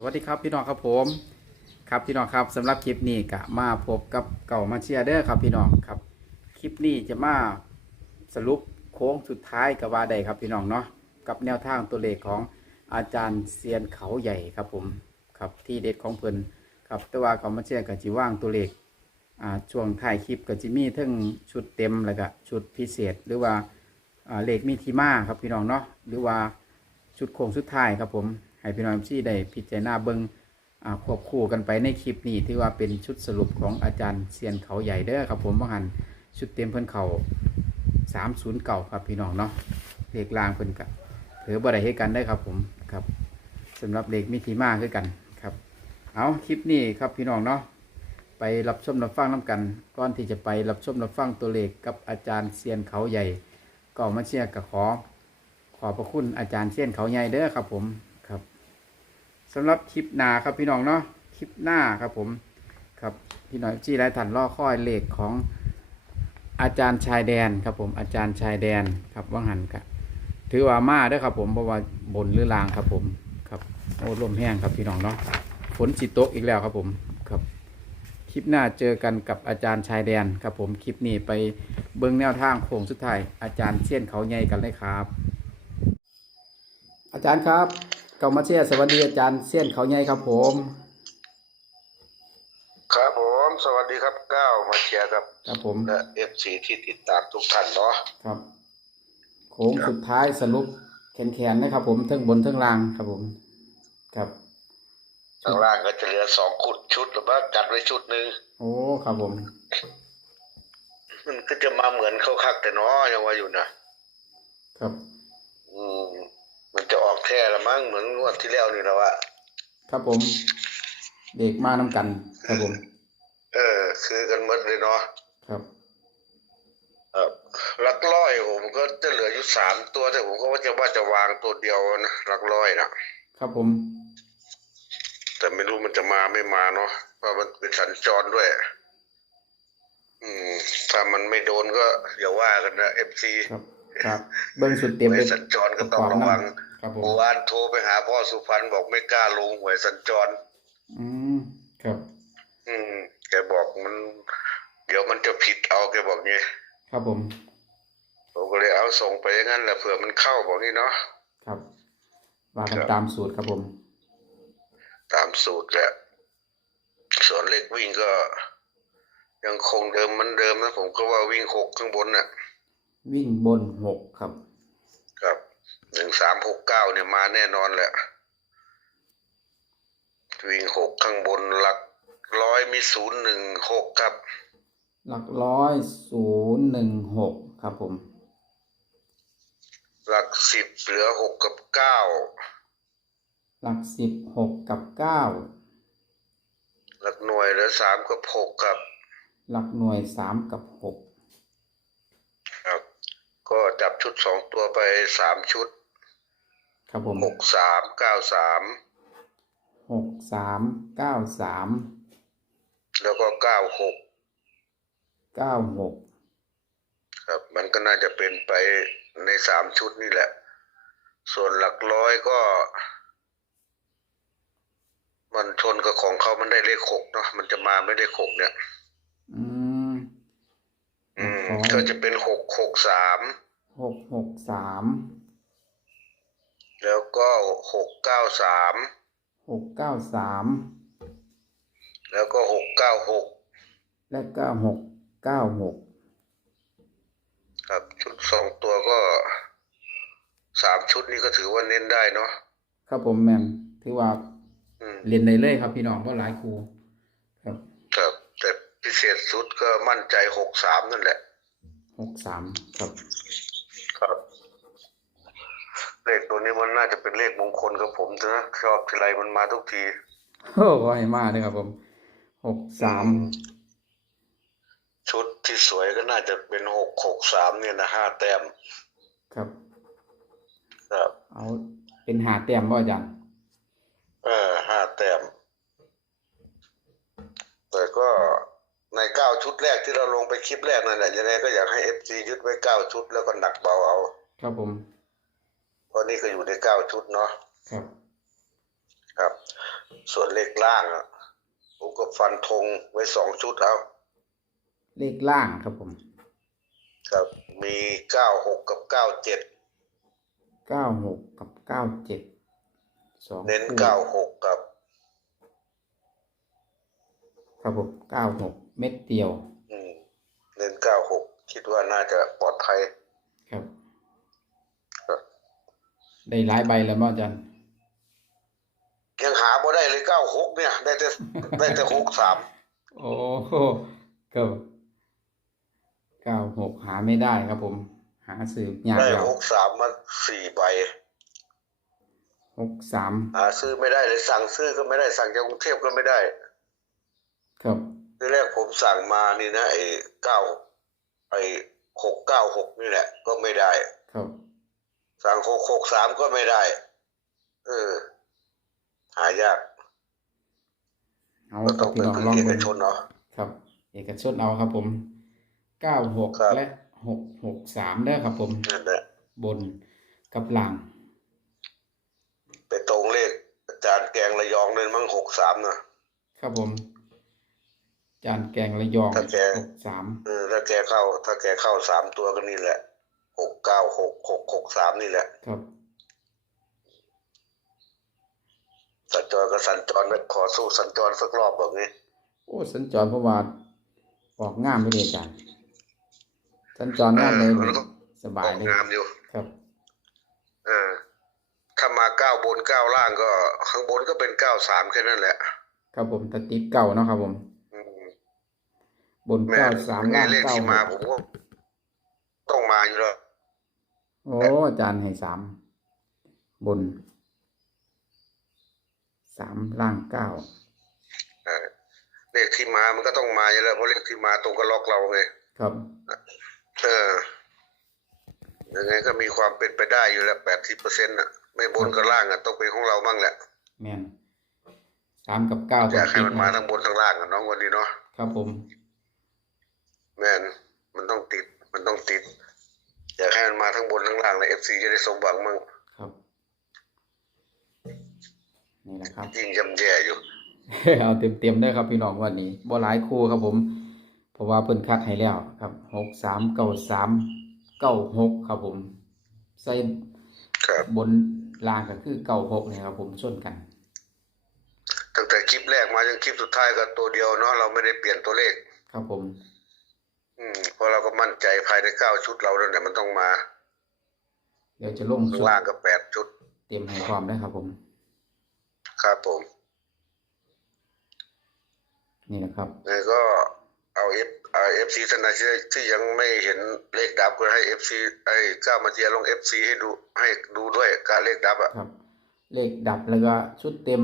สวัสดีครับพี่น้องครับผมครับพี่น้องครับสำหรับคลิปนี้ก็มาพบกับเก่ามาเชียร์เด้อครับพี่น้องครับคลิปนี้จะมาสรุปโค้งสุดท้ายกับว่าใดครับพี่น้องเนาะกับแนวทางตัวเลขของอาจารย์เซียนเขาใหญ่ครับผมครับที่เด็ดของเพิ่นครับแต่ว่าเก่ามาเชียร์ก็จิว่างตัวเลขอ่าช่วงท้ายคลิปก็จะมีทั้งชุดเต็มแล้วก็ชุดพิเศษ หรือว่าอ่าเลขมีที่มาครับพี่น้องเนาะหรือว่าชุดโค้งสุดท้ายครับผม ให้พี่น้องที่ได้พิจารณาเบิงอ่าควบคู่กันไปในคลิปนี้ที่ว่าเป็นชุดสรุปของอาจารย์เซียนเขาใหญ่เด้อครับผมว่าหันชุดเต็มเพิ่นเขาสามศูนย์เก่าครับพี่น้องเนาะเลขลางเพิ่นกะถือบ่ได้ให้กันได้ครับผมครับสำหรับเลขมิถิมาคือกันครับ เอาคลิปนี้ครับพี่น้องเนาะไปรับชมรับฟังน้กันก่อนที่จะไปรับชมรับฟังตัวเลขกับอาจารย์เซียนเขาใหญ่ก็มาเชียร์กับขอ ขอบพระคุณอาจารย์เช่นเขาใหญ่เด้อครับผม สำหรับคลิปหน้าครับพี่น้องเนาะคลิปหน้าครับผมครับพี่น้องที่ไรทันล่อข้อยเลขของอาจารย์ชายแดนครับผมอาจารย์ชายแดนครับว่างหันกะถือว่ามาเด้อครับผมเพราะว่าบนหรือลางครับผมครับโอ้ลมแห้งครับพี่น้องเนาะฝนจิตกอีกแล้วครับผมครับคลิปหน้าเจอกันกับอาจารย์ชายแดนครับผมคลิปนี้ไปเบิ้องแนวทางโค้งสุดท้ายอาจารย์เชี่ยนเขาใหญ่กันเลยครับ อาจารย์ครับ กามาเชียร์สวัสดีอาจารย์เสี้ยนเขาใหญ่ครับผม ครับผม สวัสดีครับก้าวมาเชียร์กับครับผมและเอฟซีที่ติดตามทุกท่านเนาะครับโค้งสุดท้ายสรุปแขนแขนๆนะครับ ผมเทั้งบนเทั้งล่างครับผม ครับข้างล่างก็จะเหลือสองขุดชุดหรือว่าจัดไว้ชุดหนึ่งโอ้ครับผม มันก็จะมาเหมือนเข้าคักแต่เนาะยังว่าอยู่นะครับ อืม มันจะออกแท้ละมั้งเหมือนงวดที่แล้วนี่นะวะครับผม เด็กมาน้ำกัน ครับผม เออ คือกันหมดเลยเนาะครับเออหลักร้อยผมก็จะเหลืออยู่สามตัวแต่ผมก็ว่าจะว่าจะวางตัวเดียวนะหลักร้อยนะครับผม แต่ไม่รู้มันจะมาไม่มาเนาะเพราะมันเป็นสัญจรด้วย อืม ถ้ามันไม่โดนก็อย่าว่ากันนะเอฟซีครับ ครับเบิ้งสุดเต็มหวเลยยสัญจรก็ต้องระวังครับผมเมื่อวานโทรไปหาพ่อสุพรรณบอกไม่กล้าลงหวยสัญจร อืมครับ อืมแกบอกมัน เดี๋ยวมันจะผิดเอาแกบอกงี้ครับผมผมก็เลยเอาส่งไปอย่างนั้นแหละเผื่อมันเข้าบอกนี่เนาะครับว่ากันครับตามสูตรครับผม ตามสูตรแหละส่วนเล็กวิ่งก็ ยังคงเดิมเหมันเดิมนะผมก็ว่าวิ่งหกข้างบนน่ะ วิ่งบนหกครับ ครับหนึ่งสามหกเก้าเนี่ยมาแน่นอนแหละ วิ่งหกข้างบนหลักร้อยมีศูนย์หนึ่งหกครับ หลักร้อยศูนย์หนึ่งหกครับผม หลักสิบเหลือหกกับเก้าหลักสิบหกกับเก้าหลักหน่วยเหลือสามกับหกครับ หลักหน่วยสามกับหกครับ ก็จับชุดสองตัวไปสามชุด ครับผมหกสามเก้าสามหกสามเก้าสามแล้วก็เก้าหกเก้าหกครับมันก็น่าจะเป็นไปในสามชุดนี่แหละ ส่วนหลักร้อยก็ มันชนกับของเขามันได้เลขหกเนาะมันจะมาไม่ได้หกเนี่ยอืมอืมอ๋อ ก็จะเป็นหกหกสามหกหกสามแล้วก็หกเก้าสามหกเก้าสามแล้วก็หกเก้าหกและก็หกเก้าหกครับชุดสองตัวก็สามชุดนี้ก็ถือว่าเน้นได้เนาะครับผมแมนถือว่าอืมเรียนได้เลยครับพี่น้องเพราะหลายครูครับ ครับ แต่พิเศษสุดก็มั่นใจหกสามนั่นแหละ หกสามครับครับ เลขตัวนี้มันน่าจะเป็นเลขมงคลกับผมนะชอบทีไรมันมาทุกทีโอ้ขอให้มาเลยครับผมหกสามชุดที่สวยก็น่าจะเป็นหกหกสามเนี่ยนะห้าแต้มครับ ครับ เอาเป็นหาแต้มบ่อาจารย์เออห้าแต้มแต่ก็ ในเก้าชุดแรกที่เราลงไปคลิปแรกนั่นแหละยังไงก็อยากให้เอฟซียึดไว้เก้าชุดแล้วก็หนักเบาเอา ครับผม เพราะนี่ก็อยู่ในเก้าชุดเนาะครับ ครับ ส่วนเลขล่างอะผมก็ฟันธงไว้สองชุดเอาเลขล่างครับผม ครับ มีเก้าหกกับเก้าเจ็ดเก้าหกกับเก้าเจ็ดสองเน้นคู่เก้าหกกับ ครับผมเก้าหก เม็ดเดียว อืมเน้นเก้าหกคิดว่าน่าจะปลอดภัย ครับ ครับ ได้หลายใบแล้วมั้งอาจารย์ ยังหาบ่ได้เลยเก้าหกเนี่ย ได้แต่ ได้แต่หกสามโอ้โหก็เก้าหกหาไม่ได้ครับผม หาซื้อยากได้แล้วหกสามมาสี่ใบ หกสาม หาซื้อไม่ได้เลยสั่งซื้อก็ไม่ได้สั่งจากกรุงเทพก็ไม่ได้ครับ ทีแรกผมสั่งมานี่นะไอ้เก้าไอ้หกเก้าหกนี่แหละ ก็ไม่ได้ ครับ สั่งหกหกสามก็ไม่ได้ เออ หายากเอาก็คต้รัอบงพี่เป็นน้องพึ่งลองเอดูกชนเนาะ ครับ เอกชนเอาครับผมเก้าหกครับ และหกหกสามได้อครับผม นั่นแหละบนกับหลังไปตรงเลขอาจารย์แกงระยองเลยมั้งหกสามนะครับผม จานแกงระยองถ้าแกหกสามเออถ้าแกเข้า ถ้าแกเข้าสามตัวก็นี่แหละหกเก้าหกหกหกสามนี่แหละครับสัญจรกับสัญจรนะขอสู้สัญจรสักรอบแบบนี้โอ้สัญจรเพราะว่าออกงามไม่เลยอาจารย์สัญจรงามเลยเออแล้วก็สบาอยอกเลยงามอยู่ครับเออถ้ามาเก้าบนเก้าล่างก็ ข้างบนก็เป็นเก้าสามแค่นั้นแหละ ครับผมตะติดเก่าเนาะครับผมอืม บนแม่เก้าสามไงล่างเลขเก้าที่หมากผมก็ต้องมาอยู่แล้ว โอ้อาจารย์ให้สามบนสามล่างเก้าเออเลขที่มามันก็ต้องมาอยู่แล้วเพราะเลขที่มาตรงกับล็อกเราไงครับ เออยังไงก็มีความเป็นไปได้อยู่แล้วแปดสิบเปอร์เซ็นต์อะ ไม่บนกับล่างอะต้องเป็นของเราบ้างแหละแม่นสามกับเก้าอยากให้ติดมันมาทั้งบนทั้งล่างอะน้องวันนี้เนาะครับผม แม่นมันต้องติด มันต้องติด อยากให้มันมาทั้งบนทั้งล่างเลยเอฟซีจะได้สมหวังมั่งครับ นี่นะครับ ยิ่งย่ำแย่อยู่ เอาเต็มเต็มๆได้ครับพี่น้องวันนี้บ่หลายคู่ครับผม เพราะว่าเพิ่นคัดให้แล้วครับหกสามเก้าสามเก้าหกครับผม ใส่ครับบนล่างก็คือเก้าหกเนี่ยครับผมชนกันตั้งแต่คลิปแรกมาจนคลิปสุดท้ายก็ตัวเดียวเนาะเราไม่ได้เปลี่ยนตัวเลข ครับผม อืมเพราะเราก็มั่นใจภายในเก้าชุดเราแล้วเนี่ยมันต้องมาเดี๋ยวจะลงข้างสุดล่างก็แปดชุด เตรียมให้ความได้ครับผม ครับผมนี่นะครับ แล้วก็เอาเอฟเอาเอฟซีท่านใดที่ที่ยังไม่เห็นเลขดับก็ให้เอฟซีไอ้ก้าวมาเจียลงเอฟซีให้ดูให้ดูด้วยการเลขดับอะ ครับ เลขดับแล้วก็ชุดเต็ม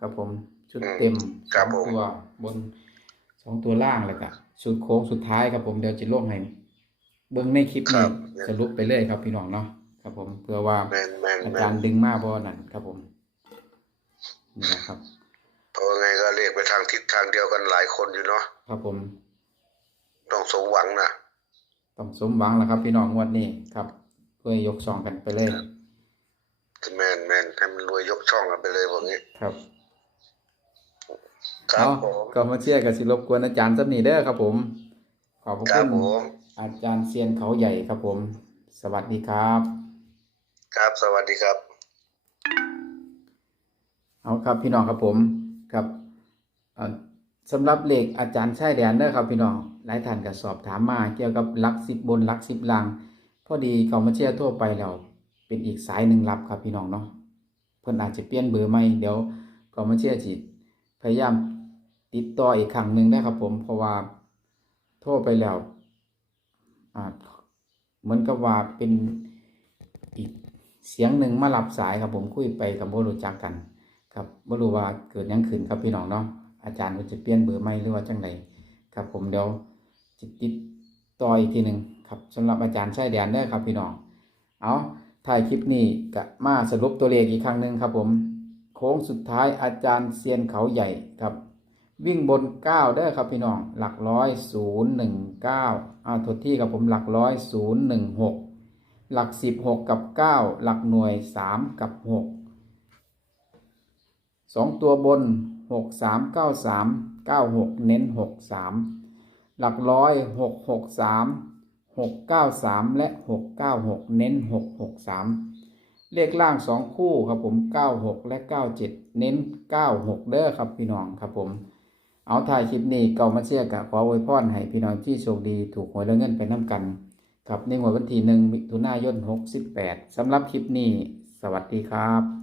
ครับผม ชุดเต็มครัสอบงผม ตัวบนสองตัวล่างแล้วก็ ชุดโค้งสุดท้ายครับผมเดี๋ยวจะลงให้เบิ้งในคลิปนี้สรุปไปเลยครับพี่น้องเนาะครับ ผมเพื่อว่าแมนแมนอาแมจารนย์ดึงมาเพราะนั่นครับผมนี่นะครับเพราะไงก็เลขไปทางทิศทางเดียวกันหลายคนอยู่เนาะครับผม ต้องสมหวังนะต้องสมหวังแล้วครับ พี่น้องงวดนี้ครับ เพื่อยกซองกันไปเลยแมนแมนให้มันรวยยกช่องกันไปเลยพวกนี้ครับ ครับเอาผมก็มาเชียร์กับสิรบกวนอาจารย์สักนิดเด้อครับผม ขอบพระครัคุบณผมอาจารย์เซียนเขาใหญ่ครับผม สวัสดีครับ ครับสวัสดีครับ เอาครับพี่น้องครับผมครับเอ่อสำหรับเลขอาจารย์ชายแดนเด้อครับพี่น้องหลายท่านก็สอบถามมาเกี่ยวกับหลักสิบบนหลักสิบล่างพอดีเขามาเชียร์ทั่วไปแล้วเป็นอีกสายหนึ่งรับครับพี่น้องเนาะเพิ่นอาจจะเปลี่ยนเบอร์ใหม่เดี๋ยวเขามาเชียร์จิพยายาม ติดต่ออีกครั้งหนึ่งได้ครับ ผมเพราะว่าโทรไปแล้วเหมือนกับว่าเป็นอีกเสียงหนึ่งมารับสายครับผมคุยไปกับโบรู้จักกัน ครับบรู้ว่าเกิดยังขึ้นครับพี่น้องเนาะอาจารย์ก็จะเปลี่ยนเบอร์ใหม่หรือว่าจังไดครับ ผมเดี๋ยวจะติดต่ออีกทีหนึ่งครับสำหรับอาจารย์ชายแดนเด้ครับพี่น้องเอาถ่ายคลิปนี้ก็มาสรุปตัวเลขอีกครั้งหนึ่งครับ ผม โค้งสุดท้ายอาจารย์เซียนเขาใหญ่ครับ วิ่งบนเก้าเด้อครับพี่น้อง หลักร้อยศูนย์หนึ่งเก้าเอาทดที่ครับผมหลักร้อยศูนย์หนึ่งหกหลักสิบหกกับเก้าหลักหน่วยสามกับหกสองตัวบนหกสามเก้าสามเก้าหกเน้นหกสามหลักร้อยหกหกสามหกเก้าสามและหกเก้าหกเน้นหกหกสามเลขล่างสองคู่ครับผมเก้าหกและเก้าเจ็ดเน้นเก้าหกเด้อครับพี่น้องครับผม เอาถ่ายคลิปนี้เก่ามาเชียร์กะขออวยพรให้พี่น้องที่โชคดีถูกหวยแล้วเงินไปน้ำกันกับในหวยวันที่หนึ่งมิถุนายนหกสิบแปดสำหรับคลิปนี้ สวัสดีครับ